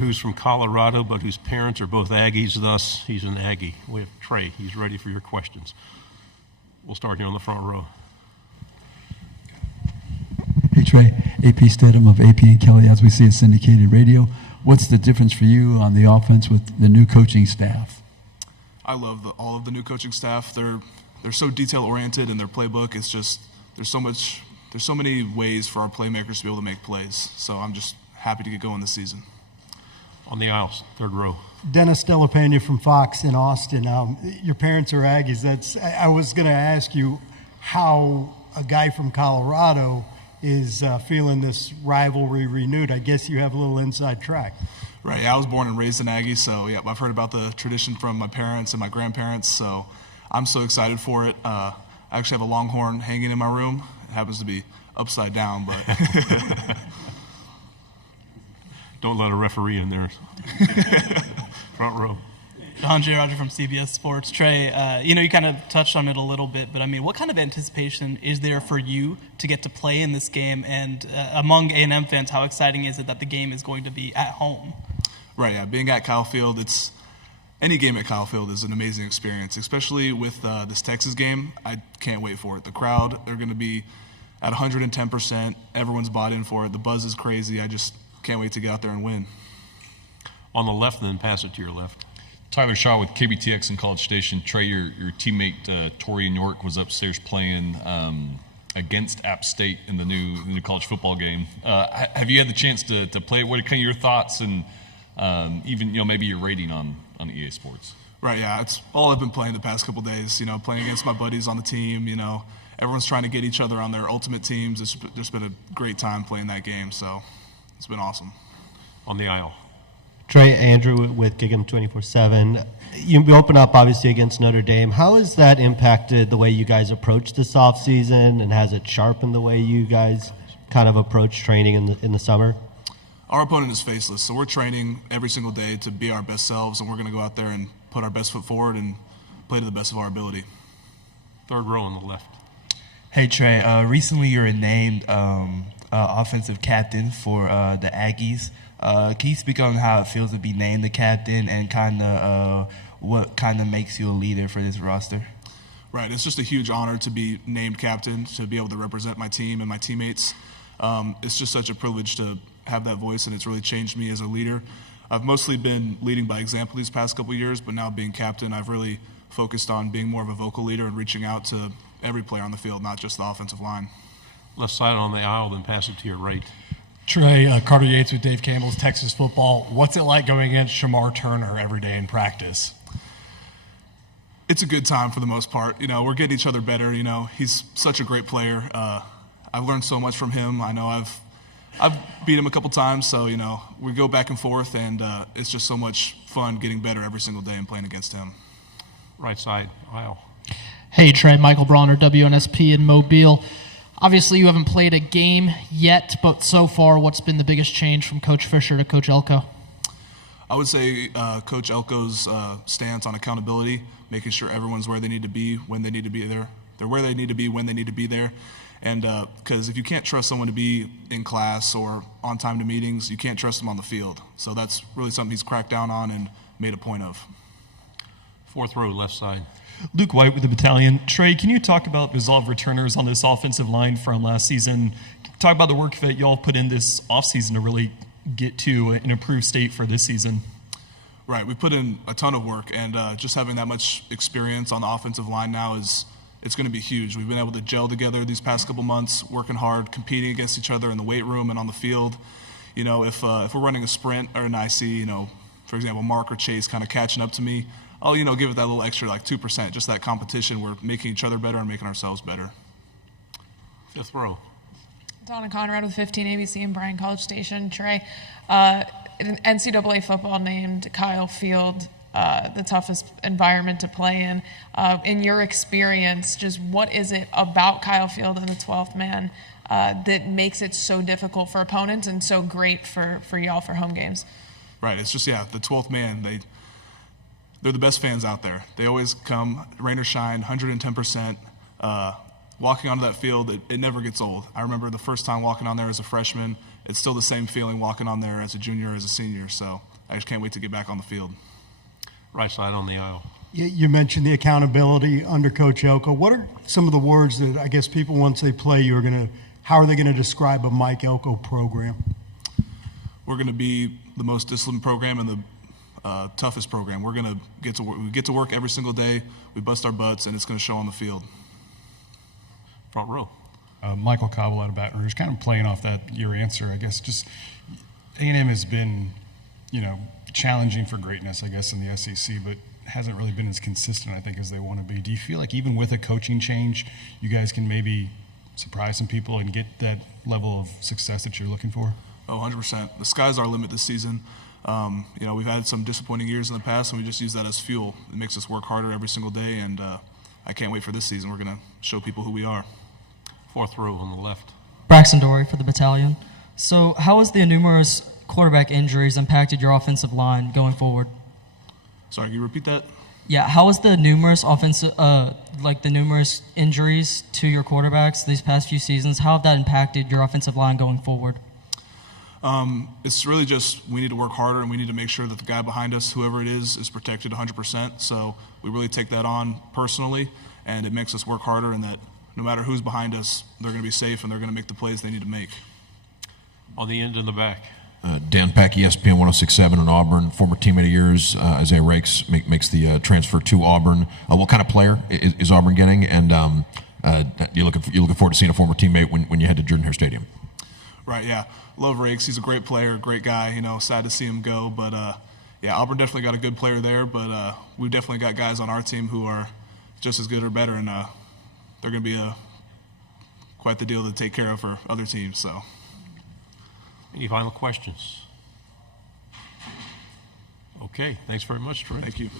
who's from Colorado but whose parents are both Aggies, thus he's an Aggie. We have Trey. He's ready for your questions. We'll start here on the front row. Hey, Trey. AP Stedham of AP and Kelly, as we see a syndicated radio. What's the difference for you on the offense with the new coaching staff? I love all of the new coaching staff. They're so detail-oriented in their playbook. It's just there's so many ways for our playmakers to be able to make plays. So I'm just happy to get going this season. On the aisles, third row. Dennis Delapena from Fox in Austin. Your parents are Aggies. I was going to ask you how a guy from Colorado is feeling this rivalry renewed. I guess you have a little inside track. Right. Yeah, I was born and raised in Aggie, so yeah, I've heard about the tradition from my parents and my grandparents. So I'm so excited for it. I actually have a Longhorn hanging in my room. It happens to be upside down, but. Don't let a referee in there. Front row. Andre Roger from CBS Sports. Trey, you kind of touched on it a little bit, but I mean, what kind of anticipation is there for you to get to play in this game? And among A&M fans, how exciting is it that the game is going to be at home? Right, yeah. Being at Kyle Field, any game at Kyle Field is an amazing experience, especially with this Texas game. I can't wait for it. The crowd, they're going to be at 110%. Everyone's bought in for it. The buzz is crazy. I just can't wait to get out there and win. On the left, then pass it to your left. Tyler Shaw with KBTX in College Station. Trey, your teammate Torian York was upstairs playing against App State in the new college football game. Have you had the chance to play? What are kind of your thoughts and even maybe your rating on EA Sports? Right, yeah, it's all I've been playing the past couple days. Playing against my buddies on the team. Everyone's trying to get each other on their ultimate teams. It's just been a great time playing that game. So. It's been awesome. On the aisle. Trey, Andrew with Gig'em 24/7. You open up, obviously, against Notre Dame. How has that impacted the way you guys approach this offseason, and has it sharpened the way you guys kind of approach training in the summer? Our opponent is faceless, so we're training every single day to be our best selves, and we're going to go out there and put our best foot forward and play to the best of our ability. Third row on the left. Hey, Trey. Recently you were named offensive captain for the Aggies. Can you speak on how it feels to be named the captain and kind of what kind of makes you a leader for this roster? Right. It's just a huge honor to be named captain, to be able to represent my team and my teammates. It's just such a privilege to have that voice, and it's really changed me as a leader. I've mostly been leading by example these past couple of years, but now being captain, I've really focused on being more of a vocal leader and reaching out to every player on the field, not just the offensive line. Left side on the aisle, then pass it to your right. Trey, Carter Yates with Dave Campbell's Texas Football. What's it like going against Shamar Turner every day in practice? It's a good time for the most part. We're getting each other better. He's such a great player. I've learned so much from him. I know I've beat him a couple times, so we go back and forth, and it's just so much fun getting better every single day and playing against him. Right side aisle. Hey, Trey, Michael Bronner, WNSP in Mobile. Obviously, you haven't played a game yet, but so far, what's been the biggest change from Coach Fisher to Coach Elko? I would say Coach Elko's stance on accountability, making sure everyone's where they need to be when they need to be there. They're where they need to be when they need to be there. And because if you can't trust someone to be in class or on time to meetings, you can't trust them on the field. So that's really something he's cracked down on and made a point of. Fourth row, left side. Luke White with the Battalion. Trey, can you talk about resolve returners on this offensive line from last season? Talk about the work that y'all put in this offseason to really get to an improved state for this season. Right, we put in a ton of work, and just having that much experience on the offensive line now it's going to be huge. We've been able to gel together these past couple months, working hard, competing against each other in the weight room and on the field. If we're running a sprint or an IC, for example, Mark or Chase kind of catching up to me, I'll, give it that little extra, like 2%, just that competition. We're making each other better and making ourselves better. Fifth row. Donna Conrad with 15 ABC and Bryan College Station. Trey, NCAA football named Kyle Field the toughest environment to play in. In your experience, just what is it about Kyle Field and the 12th man that makes it so difficult for opponents and so great for y'all for home games? Right. It's just, the 12th man, they're the best fans out there. They always come, rain or shine, 110%. Walking onto that field, it never gets old. I remember the first time walking on there as a freshman. It's still the same feeling walking on there as a junior or as a senior. So I just can't wait to get back on the field. Right side on the aisle. You mentioned the accountability under Coach Elko. What are some of the words that I guess people, once they play you, how are they going to describe a Mike Elko program? We're going to be the most disciplined program and the toughest program. We're going to get to work. We get to work every single day. We bust our butts, and it's going to show on the field. Front row. Michael Cobble out of Baton Rouge, kind of playing off your answer, I guess. Just A&M has been, challenging for greatness, I guess, in the SEC, but hasn't really been as consistent, I think, as they want to be. Do you feel like even with a coaching change, you guys can maybe surprise some people and get that level of success that you're looking for? Oh, 100%. The sky's our limit this season. We've had some disappointing years in the past, and we just use that as fuel. It makes us work harder every single day, and I can't wait for this season. We're going to show people who we are. Fourth row on the left. Braxton Dory for the battalion. So how has the numerous quarterback injuries impacted your offensive line going forward? Sorry, can you repeat that? Yeah, how has the numerous numerous injuries to your quarterbacks these past few seasons, how have that impacted your offensive line going forward? It's really just we need to work harder, and we need to make sure that the guy behind us, whoever it is protected 100%. So we really take that on personally, and it makes us work harder, and that no matter who's behind us, they're going to be safe, and they're going to make the plays they need to make. On the end in the back. Dan Pack, ESPN 106.7 in Auburn, former teammate of yours. Isaiah Rakes makes the transfer to Auburn. What kind of player is Auburn getting? And you're looking forward to seeing a former teammate when you head to Jordan-Hare Stadium? Right, yeah. Love Rakes. He's a great player, great guy. Sad to see him go. But, Auburn definitely got a good player there. But we've definitely got guys on our team who are just as good or better. And they're going to be quite the deal to take care of for other teams. So. Any final questions? Okay, thanks very much, Trey. Thank you.